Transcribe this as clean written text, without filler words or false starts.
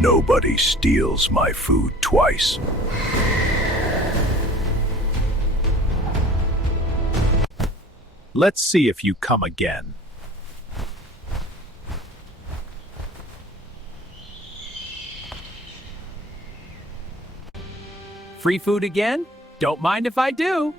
Nobody steals my food twice. Let's see if you come again. Free food again? Don't mind if I do.